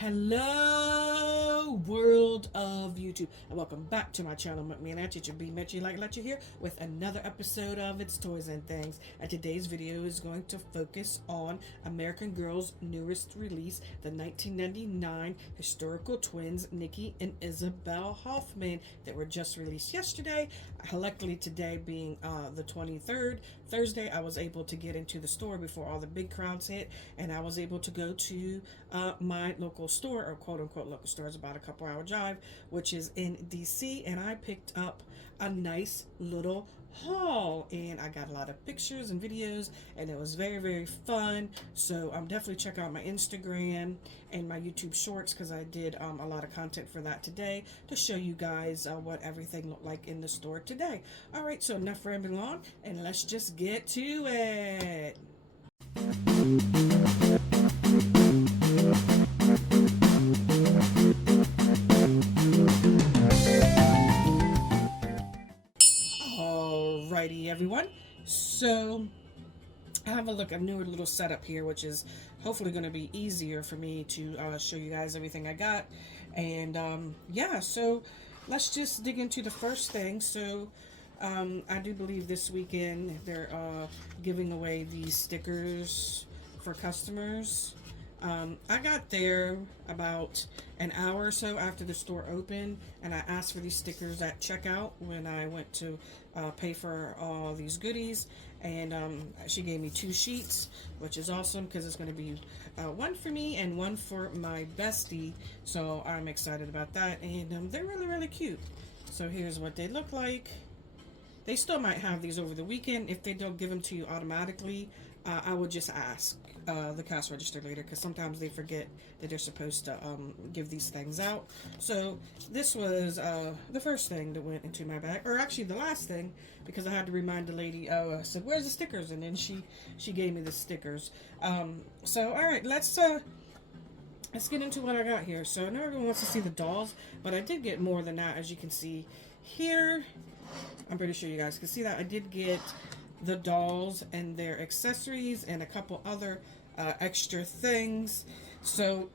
Hello, world of YouTube, and welcome back to my channel. Me and Teacher B Mitchie like let you here with another episode of It's Toys and Things. And today's video is going to focus on American Girl's newest release, the 1999 historical twins Nicki and Isabel Hoffman that were just released yesterday. Luckily, today being the 23rd, Thursday, I was able to get into the store before all the big crowds hit, and I was able to go to my local store, or quote-unquote local store. It's about a couple hour drive, which is in DC, and I picked up a nice little haul, and I got a lot of pictures and videos, and it was very fun. So definitely check out my Instagram and my YouTube shorts, because I did a lot of content for that today to show you guys what everything looked like in the store today. All right, so enough rambling on, and let's just get to it. Alrighty, everyone. So I have a new little setup here, which is hopefully going to be easier for me to show you guys everything I got. And yeah, so let's just dig into the first thing. So I do believe this weekend they're giving away these stickers for customers. I got there about an hour or so after the store opened, and I asked for these stickers at checkout when I went to pay for all these goodies, and she gave me 2 sheets, which is awesome because it's going to be one for me and one for my bestie, so I'm excited about that. And they're really cute. So here's what they look like. They still might have these over the weekend. If they don't give them to you automatically, I would just ask the cash register later, because sometimes they forget that they're supposed to give these things out. So this was the first thing that went into my bag, or actually the last thing, because I had to remind the lady. I said, "Where's the stickers?" And then she gave me the stickers. So all right, let's get into what I got here. So I know everyone wants to see the dolls, but I did get more than that, as you can see here. I'm pretty sure you guys can see that. I did get the dolls and their accessories and a couple other extra things. So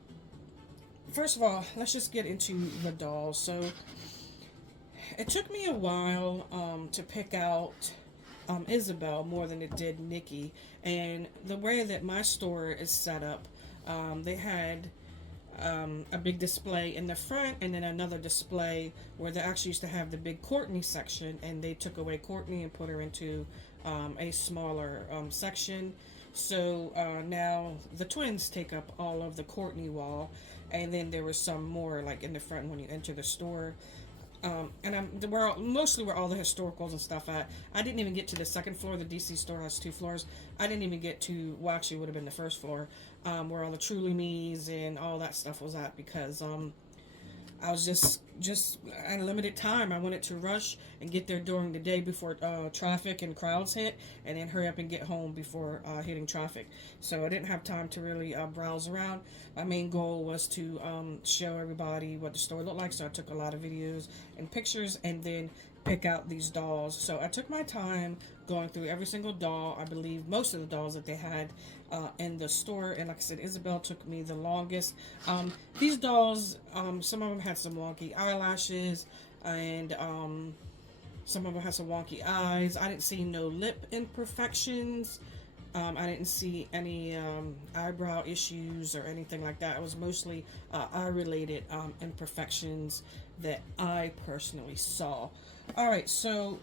first of all, let's just get into the dolls. So it took me a while to pick out Isabel more than it did Nicki. And the way that my store is set up, they had a big display in the front, and then another display where they actually used to have the big Courtney section, and they took away Courtney and put her into a smaller section. So now the twins take up all of the Courtney wall, and then there was some more like in the front when you enter the store. And mostly where all the historicals and stuff at. I didn't even get to the second floor. The DC store has 2 floors. I didn't even get to, well, actually it would have been the first floor, where all the Truly Me's and all that stuff was at, because I was just at a limited time. I wanted to rush and get there during the day before traffic and crowds hit, and then hurry up and get home before hitting traffic. So I didn't have time to really browse around. My main goal was to show everybody what the store looked like, so I took a lot of videos and pictures, and then pick out these dolls. So I took my time going through every single doll. I believe most of the dolls that they had in the store, and like I said, Isabel took me the longest. These dolls, some of them had some wonky eyelashes, and some of them had some wonky eyes. I didn't see no lip imperfections. I didn't see any eyebrow issues or anything like that. It was mostly eye-related imperfections that I personally saw. All right, so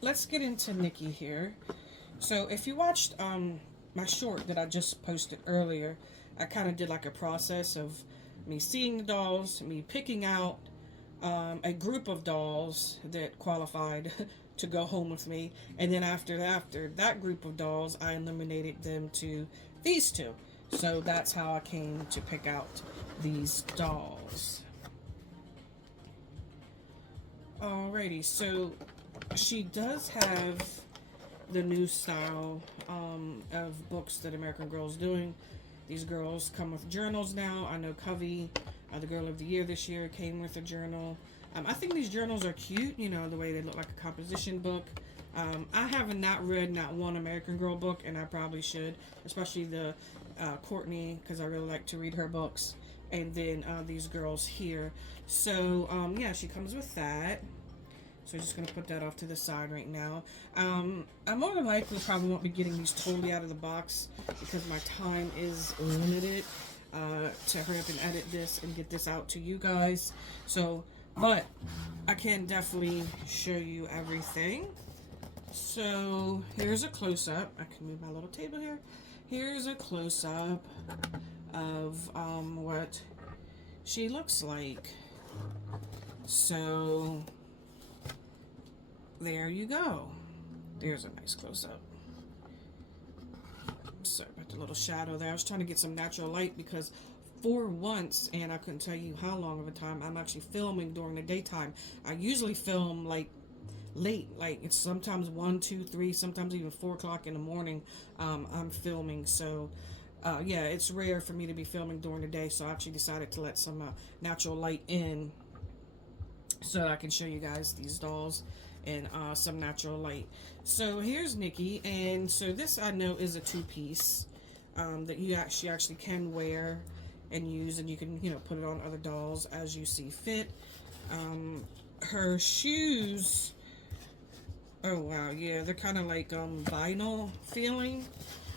let's get into Nicki here. So if you watched my short that I just posted earlier, I kind of did like a process of me seeing the dolls, me picking out a group of dolls that qualified to go home with me, and then after that group of dolls, I eliminated them to these 2. So that's how I came to pick out these dolls. Alrighty, so she does have the new style of books that American Girl's doing. These girls come with journals now. I know Covey, the Girl of the Year this year, came with a journal. I think these journals are cute, you know, the way they look like a composition book. I have not read not one American Girl book, and I probably should, especially the Courtney, because I really like to read her books. and then these girls here. So yeah, she comes with that. So I'm just going to put that off to the side right now. I more than likely probably won't be getting these totally out of the box because my time is limited to hurry up and edit this and get this out to you guys. So, but I can definitely show you everything. So here's a close-up. I can move my little table here. Here's a close-up of what she looks like. So there you go. There's a nice close-up. Sorry about the little shadow there. I was trying to get some natural light because for once, and I couldn't tell you how long of a time, I'm actually filming during the daytime. I usually film like late, like it's sometimes 1, 2, 3, sometimes even 4 o'clock in the morning. I'm filming, so yeah, it's rare for me to be filming during the day, so I actually decided to let some natural light in so I can show you guys these dolls and some natural light. So here's Nicki, and so this I know is a 2-piece that you actually can wear and use, and you can, you know, put it on other dolls as you see fit. Her shoes, oh wow, yeah, they're kind of like vinyl feeling.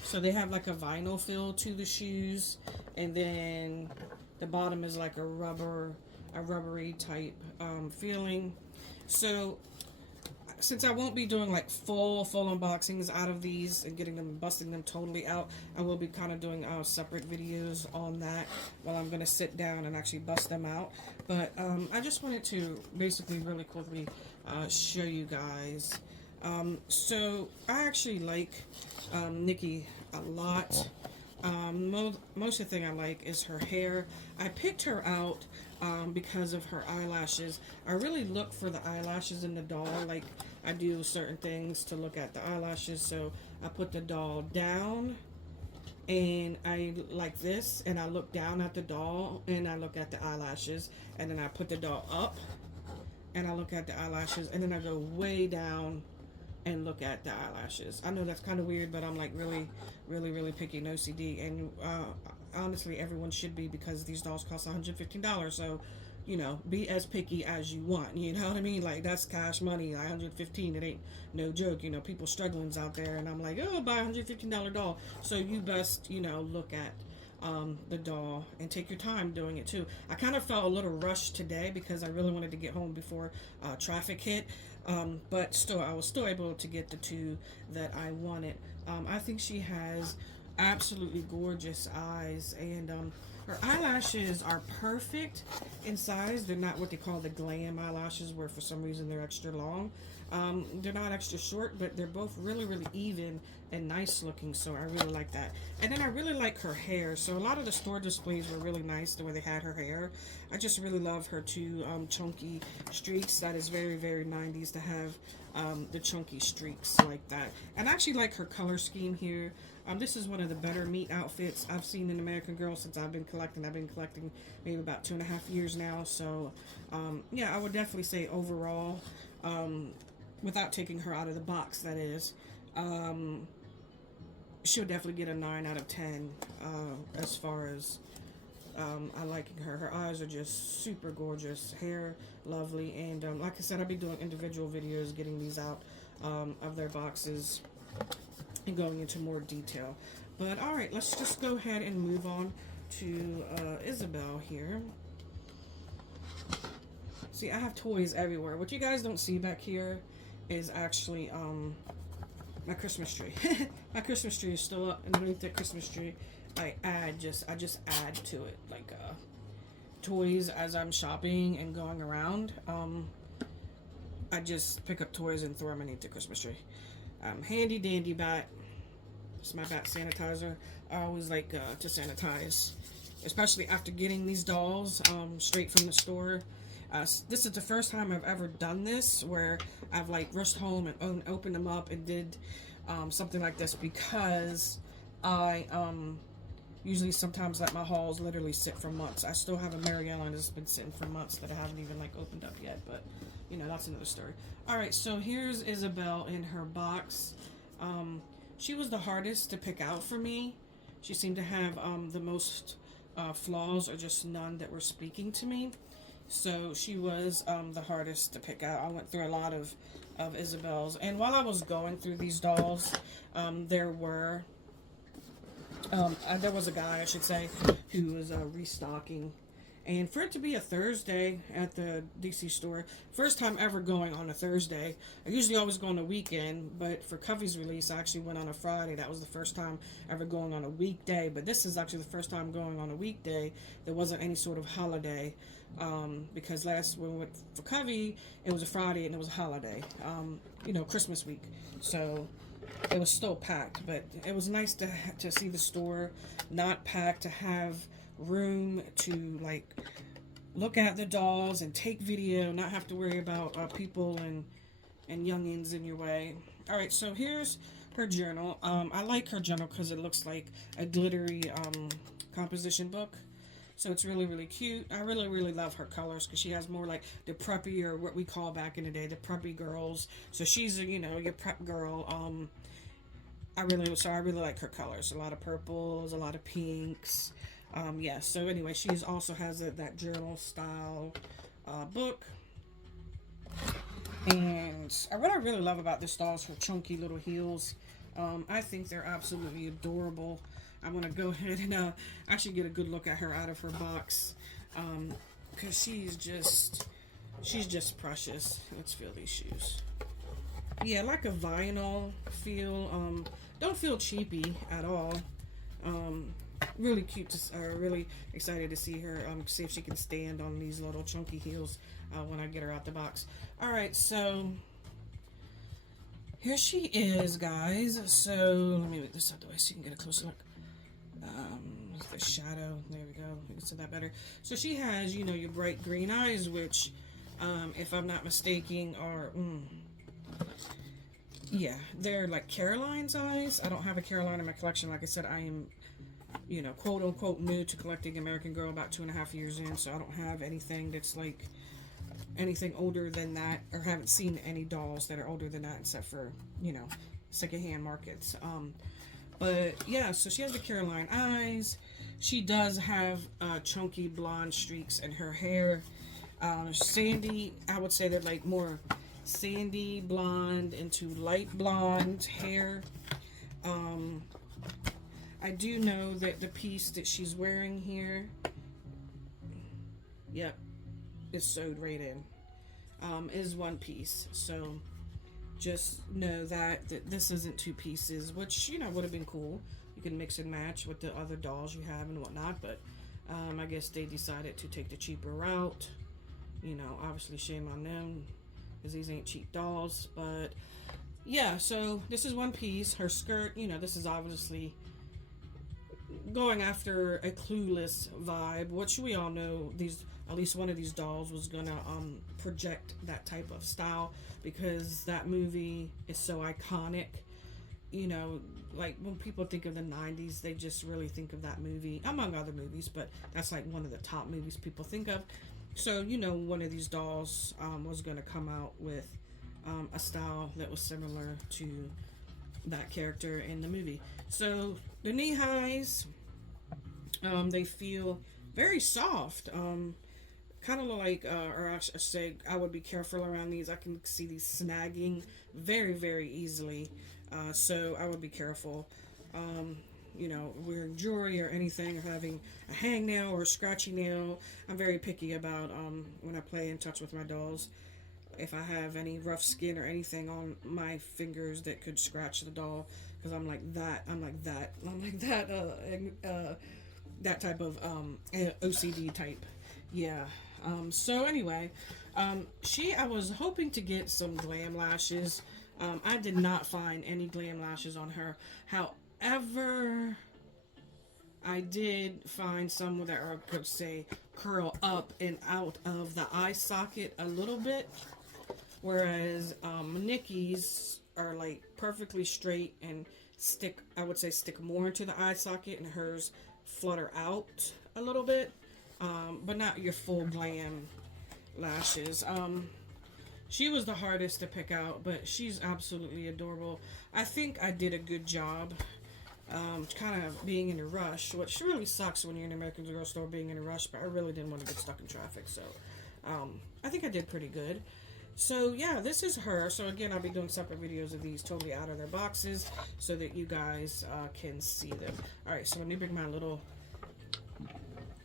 So they have like a vinyl feel to the shoes, and then the bottom is like a rubbery type feeling. So since I won't be doing like full unboxings out of these and getting them, busting them totally out, I will be kind of doing separate videos on that while I'm going to sit down and actually bust them out. But I just wanted to basically really quickly show you guys. So I actually like Nicki a lot. Most of the thing I like is her hair. I picked her out because of her eyelashes. I really look for the eyelashes in the doll. Like, I do certain things to look at the eyelashes. So I put the doll down and I like this, and I look down at the doll and I look at the eyelashes, and then I put the doll up and I look at the eyelashes, and then I go way down and look at the eyelashes. I know that's kind of weird, but I'm like really picky and OCD, and honestly everyone should be, because these dolls cost $115. So, you know, be as picky as you want, you know what I mean? Like, that's cash money. $115, it ain't no joke. You know, people struggling's out there, and I'm like, oh, buy a $115 doll. So you best, you know, look at the doll and take your time doing it too. I kind of felt a little rushed today because I really wanted to get home before traffic hit, but still, I was still able to get the 2 that I wanted. I think she has absolutely gorgeous eyes, and her eyelashes are perfect in size. They're not what they call the glam eyelashes, where for some reason they're extra long. They're not extra short, but they're both really even and nice looking, so I really like that. And then I really like her hair. So a lot of the store displays were really nice the way they had her hair. I just really love her 2 chunky streaks. That is very 90s to have the chunky streaks like that. And I actually like her color scheme here. This is one of the better meat outfits I've seen in American Girl since I've been collecting. I've been collecting maybe about 2.5 years now. So yeah, I would definitely say overall, without taking her out of the box, that is, she'll definitely get a 9 out of 10 as far as I liking her. Her eyes are just super gorgeous, hair lovely, and like I said, I'll be doing individual videos getting these out of their boxes and going into more detail. But alright, let's just go ahead and move on to Isabel here. See, I have toys everywhere. What you guys don't see back here is actually my Christmas tree. My Christmas tree is still up, and underneath the Christmas tree I just add to it, like toys as I'm shopping and going around. I just pick up toys and throw them underneath the Christmas tree. Handy dandy bat. It's my bat sanitizer. I always like to sanitize, especially after getting these dolls straight from the store. This is the first time I've ever done this, where I've like rushed home and opened them up and did something like this, because I usually sometimes let my hauls literally sit for months. I still have a Mary Ellen that's been sitting for months that I haven't even like opened up yet, but you know, that's another story. Alright, so here's Isabel in her box. She was the hardest to pick out for me. She seemed to have the most flaws or just none that were speaking to me. So she was the hardest to pick out. I went through a lot of Isabel's, and while I was going through these dolls, there were there was a guy, I should say, who was restocking. And for it to be a Thursday at the DC store, first time ever going on a Thursday. I usually always go on a weekend, but for Covey's release, I actually went on a Friday. That was the first time ever going on a weekday. But this is actually the first time going on a weekday. There wasn't any sort of holiday, because last when we went for Covey, it was a Friday and it was a holiday. Christmas week. So it was still packed, but it was nice to see the store not packed, to have room to like look at the dolls and take video, not have to worry about people and youngins in your way. All right, so here's her journal. I like her journal because it looks like a glittery composition book. So it's really, really cute. I really, really love her colors because she has more like the preppy, or what we call back in the day, the preppy girls. So she's your prep girl. I really like her colors. A lot of purples, a lot of pinks. So anyway, she also has that journal style book. And what I really love about this doll is her chunky little heels. I think they're absolutely adorable. I'm going to go ahead and actually get a good look at her out of her box. Because she's just precious. Let's feel these shoes. Yeah, like a vinyl feel. Don't feel cheapy at all. Really cute. Really excited to see her. See if she can stand on these little chunky heels when I get her out the box. All right, so here she is, guys. So let me make this out the way so you can get a closer look. The shadow. There we go. You can see that better. So she has, your bright green eyes, which, if I'm not mistaken, are they're like Caroline's eyes. I don't have a Caroline in my collection. Like I said, I am, quote unquote new to collecting American Girl, about 2.5 years in, so I don't have anything that's like anything older than that, or haven't seen any dolls that are older than that, except for, secondhand markets. But yeah, so she has the Caroline eyes. She does have chunky blonde streaks in her hair. Sandy, I would say they're like more sandy blonde into light blonde hair. I do know that the piece that she's wearing here, yep, is sewed right in, is one piece. So just know that this isn't two pieces, which, would have been cool. You can mix and match with the other dolls you have and whatnot, but I guess they decided to take the cheaper route. Obviously shame on them, because these ain't cheap dolls. But yeah, so this is one piece. Her skirt, this is obviously going after a Clueless vibe, which we all know at least one of these dolls was gonna project that type of style, because that movie is so iconic. Like when people think of the 90s, they just really think of that movie, among other movies, but that's like one of the top movies people think of. So, one of these dolls was going to come out with a style that was similar to that character in the movie. So, the knee highs, they feel very soft. Kind of like, or I should say, I would be careful around these. I can see these snagging very, very easily. So, I would be careful. Wearing jewelry or anything, or having a hangnail or a scratchy nail. I'm very picky about when I play and touch with my dolls. If I have any rough skin or anything on my fingers that could scratch the doll, because I'm like that type of OCD type. Yeah. So anyway, I was hoping to get some glam lashes. I did not find any glam lashes on her. However, I did find some that I could say curl up and out of the eye socket a little bit, whereas Nicki's are like perfectly straight and stick more into the eye socket, and hers flutter out a little bit, but not your full glam lashes. She was the hardest to pick out, but she's absolutely adorable. I think I did a good job kind of being in a rush, which really sucks when you're in an American Girl store being in a rush, but I really didn't want to get stuck in traffic, so I think I did pretty good. So yeah, this is her. So again, I'll be doing separate videos of these totally out of their boxes so that you guys can see them. Alright, so let me bring my little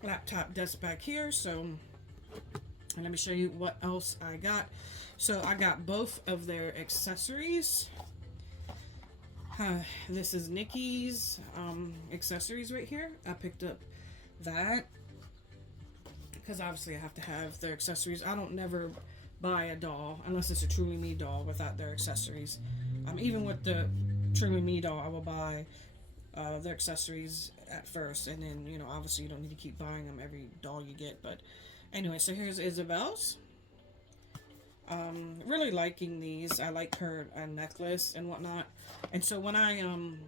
laptop desk back here. So and let me show you what else I got. So I got both of their accessories. This is Nicki's accessories right here. I picked up that because obviously I have to have their accessories. I don't never buy a doll unless it's a Truly Me doll without their accessories. Even with the Truly Me doll, I will buy their accessories at first, and then, you know, obviously you don't need to keep buying them every doll you get. But anyway, so here's Isabel's. Really liking these. I like her necklace and whatnot. And so when I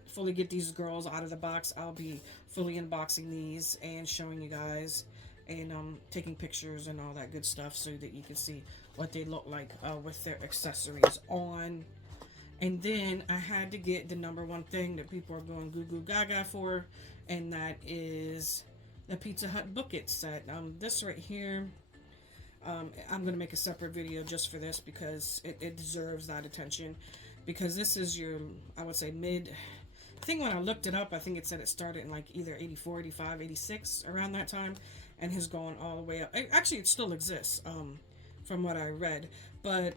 fully get these girls out of the box, I'll be fully unboxing these and showing you guys and taking pictures and all that good stuff so that you can see what they look like with their accessories on. And then I had to get the #1 thing that people are going goo goo gaga for, and that is the Pizza Hut Book It set. This right here, I'm going to make a separate video just for this because it deserves that attention. Because this is your, I would say, mid. I think when I looked it up, I think it said it started in like either 84, 85, 86, around that time, and has gone all the way up. Actually, it still exists, from what I read. But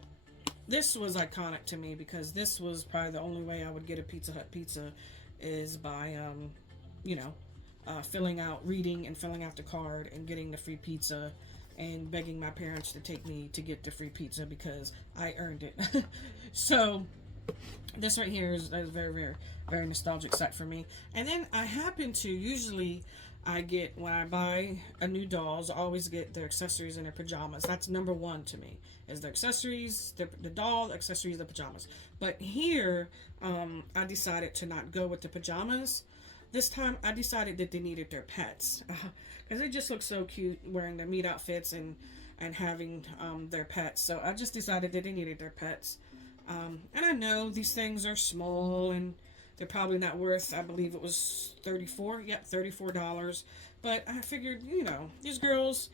this was iconic to me because this was probably the only way I would get a Pizza Hut pizza is by, you know, reading and filling out the card and getting the free pizza and begging my parents to take me to get the free pizza because I earned it. So this right here is a very, very, very nostalgic set for me. And then I happen to, usually I get, when I buy a new dolls, I always get their accessories and their pajamas. That's #1 to me, is the accessories, the doll, the accessories, the pajamas. But here, I decided to not go with the pajamas. This time, I decided that they needed their pets. Because they just look so cute wearing their meat outfits and having their pets. So I just decided that they needed their pets. And I know these things are small and they're probably not worth, I believe it was $34. But I figured, you know, these girls,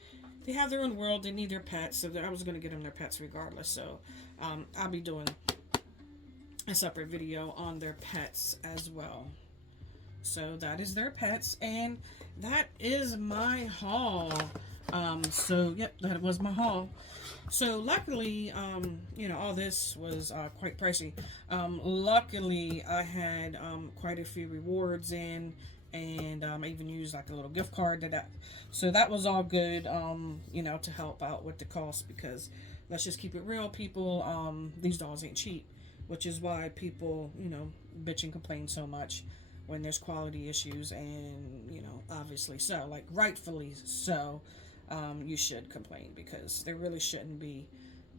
they have their own world, they need their pets, so I was going to get them their pets regardless. So I'll be doing a separate video on their pets as well. So that is their pets, and that is my haul. So yep, that was my haul. So luckily, you know, all this was quite pricey. Luckily, I had quite a few rewards in, and I even used like a little gift card so that was all good, you know, to help out with the cost, because let's just keep it real, people, these dolls ain't cheap, which is why people, you know, bitch and complain so much when there's quality issues, and, you know, obviously so, like, rightfully so, you should complain, because there really shouldn't be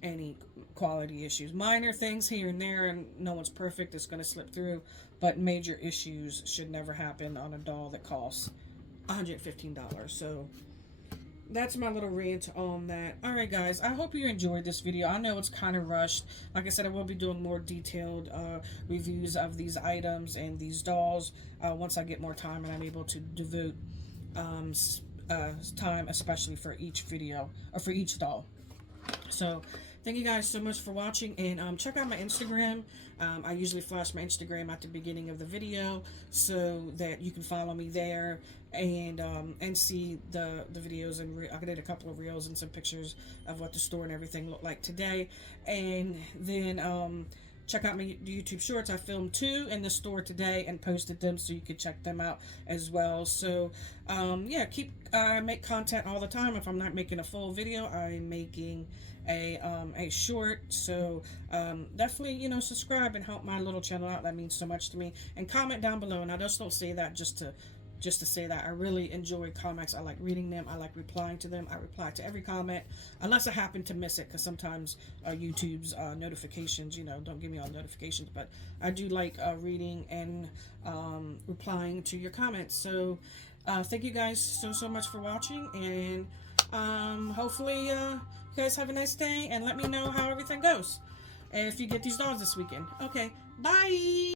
any quality issues. Minor things here and there, and no one's perfect, it's going to slip through, but major issues should never happen on a doll that costs $115. So that's my little rant on that. Alright guys, I hope you enjoyed this video. I know it's kind of rushed. Like I said, I will be doing more detailed reviews of these items and these dolls once I get more time and I'm able to devote time especially for each video, or for each doll. So thank you guys so much for watching, and check out my Instagram. I usually flash my Instagram at the beginning of the video so that you can follow me there and see the videos, and I did a couple of reels and some pictures of what the store and everything looked like today. And then check out my YouTube shorts. I filmed 2 in the store today and posted them, so you could check them out as well. So yeah, I make content all the time. If I'm not making a full video, I'm making a short. So definitely, you know, subscribe and help my little channel out. That means so much to me. And comment down below. And I just don't say that just to say that. I really enjoy comments. I like reading them. I like replying to them. I reply to every comment unless I happen to miss it, because sometimes YouTube's notifications, you know, don't give me all notifications. But I do like reading and replying to your comments. So thank you guys so much for watching, and hopefully you guys have a nice day, and let me know how everything goes if you get these dolls this weekend. Okay, bye.